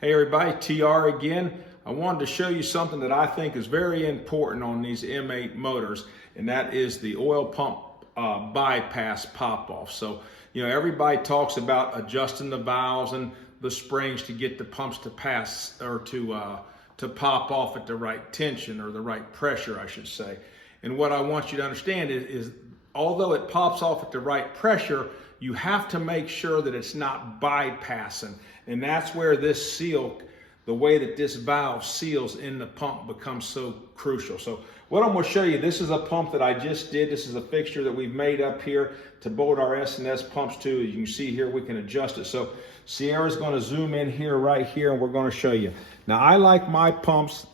Hey everybody, TR again. I wanted to show you something that I think is very important on these M8 motors, and that is the oil pump bypass pop-off. So, everybody talks about adjusting the valves and the springs to get the pumps to pass or to pop off at the right tension or the right pressure, I should say. And what I want you to understand is although it pops off at the right pressure, you have to make sure that it's not bypassing. And that's where this seal, the way that this valve seals in the pump, becomes so crucial. So what I'm going to show you, this is a pump that I just did. This is a fixture that we've made up here to bolt our S&S pumps to. As you can see here, we can adjust it. So Sierra's going to zoom in here, right here, and we're going to show you. Now, I like my pumps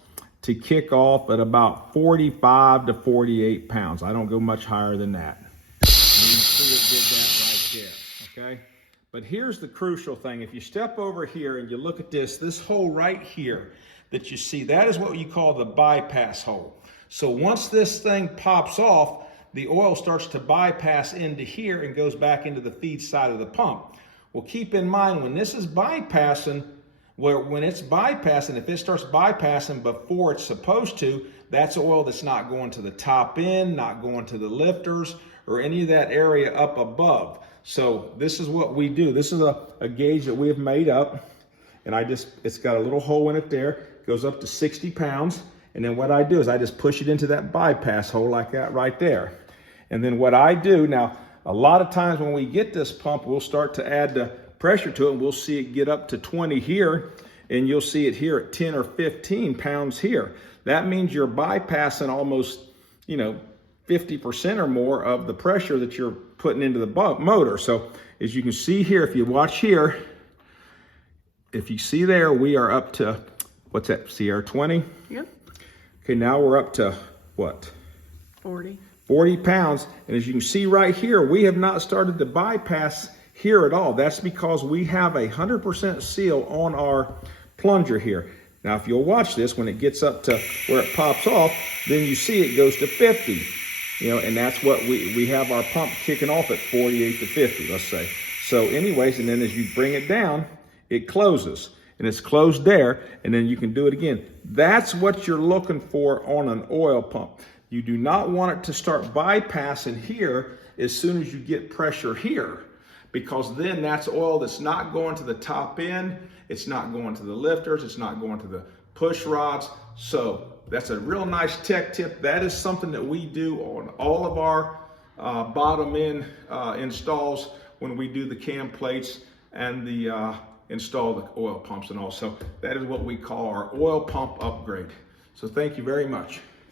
to kick off at about 45 to 48 pounds. I don't go much higher than that. You can see it did that right there, okay? But here's the crucial thing. If you step over here and you look at this hole right here that you see, that is what you call the bypass hole. So once this thing pops off, the oil starts to bypass into here and goes back into the feed side of the pump. Well, keep in mind, when this is bypassing, when it's bypassing, if it starts bypassing before it's supposed to, that's oil that's not going to the top end, not going to the lifters, or any of that area up above. So this is what we do. This is a gauge that we have made up, and it's got a little hole in it there. It goes up to 60 pounds. And then what I do is I just push it into that bypass hole like that right there. And then what I do, now, a lot of times when we get this pump, we'll start to add the pressure to it, and we'll see it get up to 20 here, and you'll see it here at 10 or 15 pounds here. That means you're bypassing almost, 50% or more of the pressure that you're putting into the motor. So as you can see here, if you watch here, if you see there, we are up to, what's that, Sierra, 20? Yep. Okay, now we're up to what? 40. 40 pounds. And as you can see right here, we have not started to bypass here at all. That's because we have 100% seal on our plunger here. Now, if you'll watch this, when it gets up to where it pops off, then you see it goes to 50. And that's what we have our pump kicking off at 48 to 50, let's say. So anyways, and then as you bring it down, it closes. And it's closed there, and then you can do it again. That's what you're looking for on an oil pump. You do not want it to start bypassing here as soon as you get pressure here, because then that's oil that's not going to the top end, it's not going to the lifters, it's not going to the push rods. So that's a real nice tech tip. That is something that we do on all of our bottom end installs when we do the cam plates and the install the oil pumps and all. So that is what we call our oil pump upgrade. So thank you very much.